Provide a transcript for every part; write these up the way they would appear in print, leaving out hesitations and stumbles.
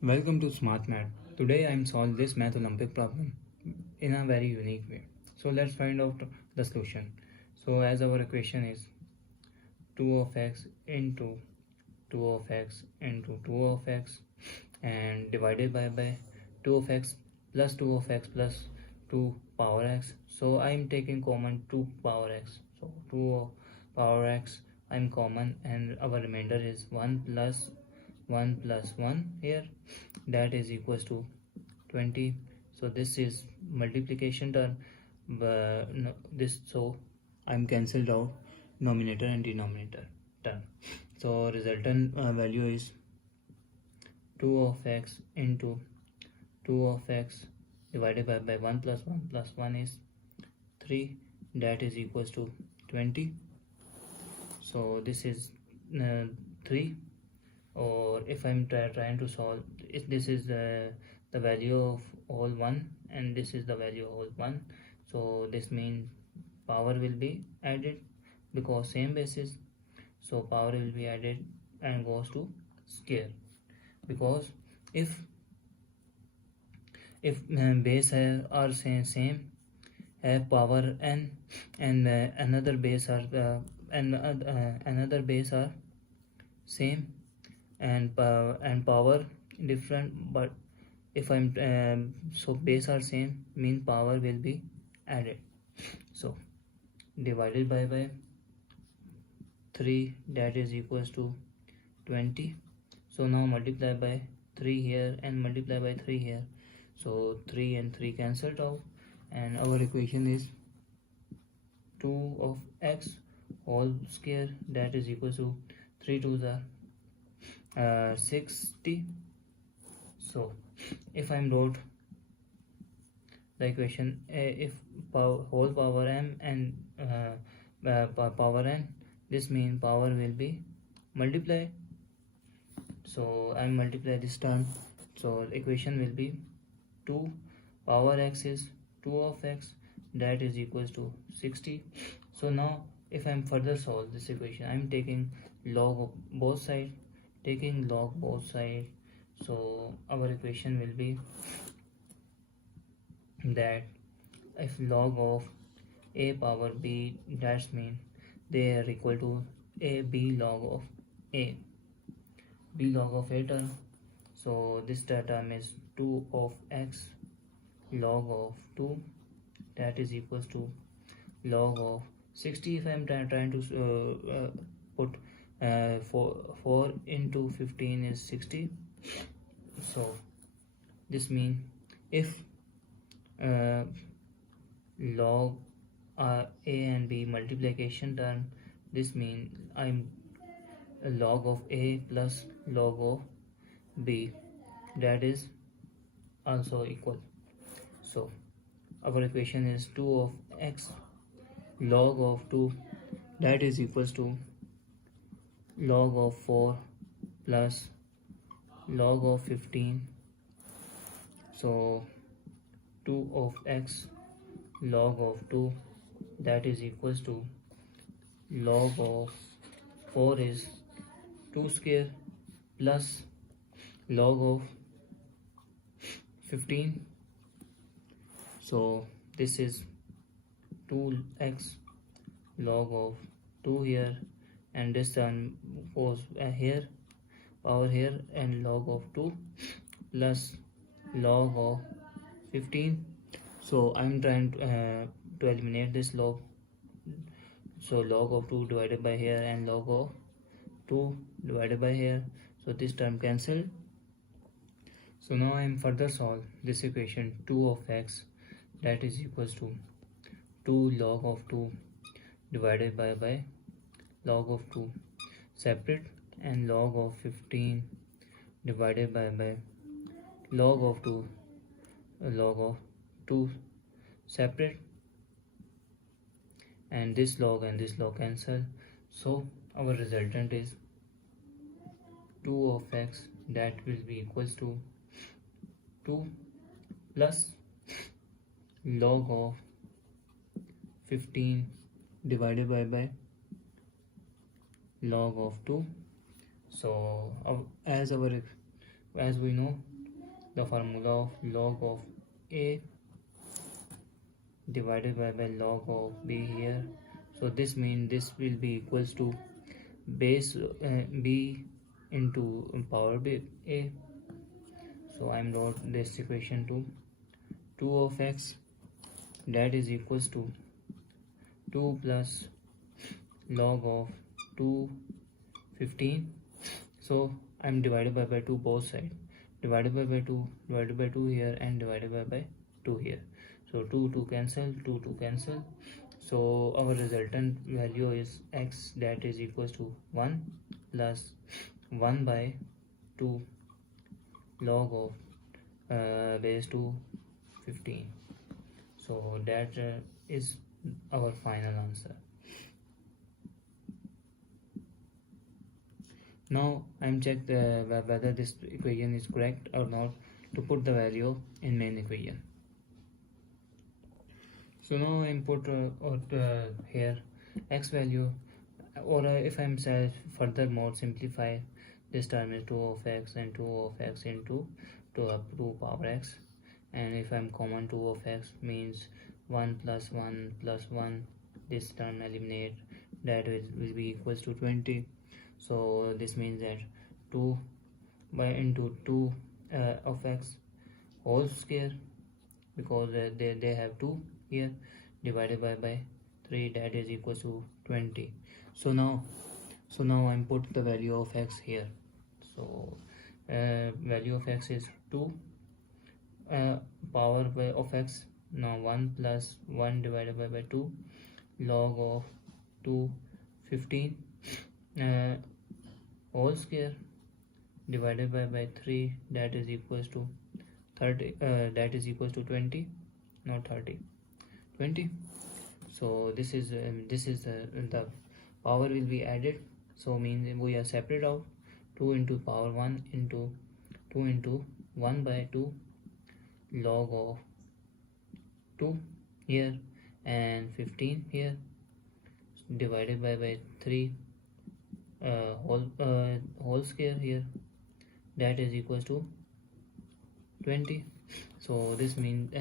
Welcome to Smart Math. Today I am solving this math Olympic problem in a very unique way. So let's find out the solution. So as our equation is 2 of x into 2 of x into 2 of x and divided by 2 of x plus 2 of x plus 2 power x. So I am taking common 2 power x. So 2 power x I am common and our remainder is 1 plus 1 here, that is equals to 20. So this is multiplication term, but no, this, so I'm cancelled out numerator and denominator term. So resultant value is 2 of x into 2 of x divided by 1 plus 1 is 3, that is equals to 20. So this is 3. Or if I'm trying to solve, if this is the value of all 1 and this is the value of all 1, so this means power will be added because same basis, so power will be added and goes to square, because if base are same, have power n and another base are another base are same and power different, but if I'm so base are same mean power will be added. So divided by 3, that is equals to 20. So now multiply by 3 here and multiply by 3 here, so 3 and 3 cancelled out and our equation is 2 of x whole square, that is equals to 3 to the 60. So if I'm wrote the equation, if whole power m and power n, this means power will be multiply. So I multiply this term, so equation will be 2 power x is 2 of x, that is equals to 60. So now if I'm further solve this equation, I'm taking log of both sides, so our equation will be that if log of a power b, that means they are equal to a b log of a term. So this term is 2 of x log of 2, that is equals to log of 60. If I'm trying to put 4 into 15 is 60. So this means if log a and b multiplication term, this means I'm log of a plus log of b, that is also equal. So our equation is 2 of x log of 2, that is equals to log of 4 plus log of 15. So 2 of x log of 2, that is equals to log of 4 is 2 square plus log of 15. So this is 2x log of 2 here, and this term goes here, power here, and log of 2 plus log of 15. So I'm trying to eliminate this log, so log of 2 divided by here and log of 2 divided by here, so this term cancelled. So now I am further solve this equation 2 of x, that is equals to 2 log of 2 divided by log of 2 separate, and log of 15 divided by log of 2 separate, and this log cancel. So our resultant is 2 of x, that will be equals to 2 plus log of 15 divided by log of 2. So as our as we know the formula of log of a divided by log of b here. So this means this will be equals to base b into power b a. So I'm wrote this equation to 2 of x, that is equals to 2 plus log of 215. So I'm divided by 2 both sides, divided by 2 here and divided by 2 here. So 2 cancel, 2 cancel. So our resultant value is x, that is equals to 1 plus 1 by 2 log of base 2 15. So that is our final answer. Now I'm checked whether this equation is correct or not to put the value in main equation. So now I input here x value, or if I'm furthermore simplify, this term is 2 of x and 2 of x into 2 power x, and if I'm common 2 of x means 1 plus 1 plus 1, this term eliminate, that will be equals to 20. So this means that 2 by into 2 of x whole square, because they have 2 here, divided by 3, that is equals to 20. So now I input the value of x here. So value of x is 2 power of x. Now 1 plus 1 divided by 2 log of 2 15 whole square divided by 3, that is equals to 30, that is equals to 20, not 30, 20. So this is the power will be added, so means we are separate out 2 into power 1 into 2 into 1 by 2 log of 2 here and 15 here, divided by 3 whole square here, that is equals to 20. So this means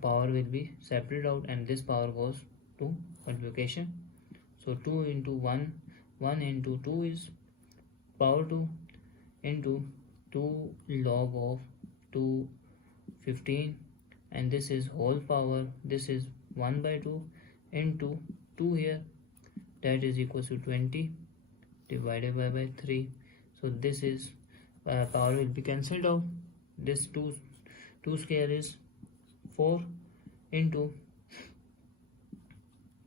power will be separated out and this power goes to multiplication. So 2 into 1 into 2 is power 2 into 2 log of 2 15, and this is whole power, this is 1 by 2 into 2 here, that is equals to 20 divided by 3. So this is power will be cancelled out, this 2 square is 4 into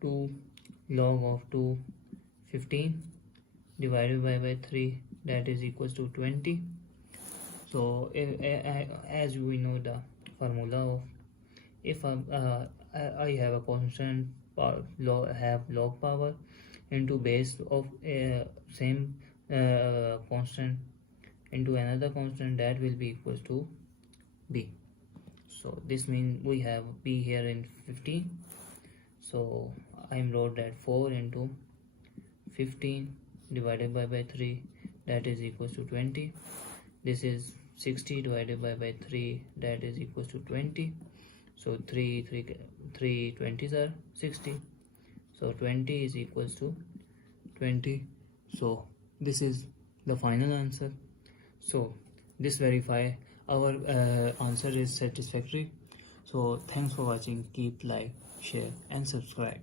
2 log of 2 15 divided by 3, that is equals to 20. So as we know the formula of, if I have a constant have log power into base of same constant into another constant, that will be equals to b. So this means we have b here in 15. So I wrote that 4 into 15 divided by 3, that is equals to 20. This is 60 divided by 3, that is equals to 20. So 3 20s are 60. So 20 is equals to 20. So this is the final answer. So this verify our answer is satisfactory. So thanks for watching. Keep like, share and subscribe.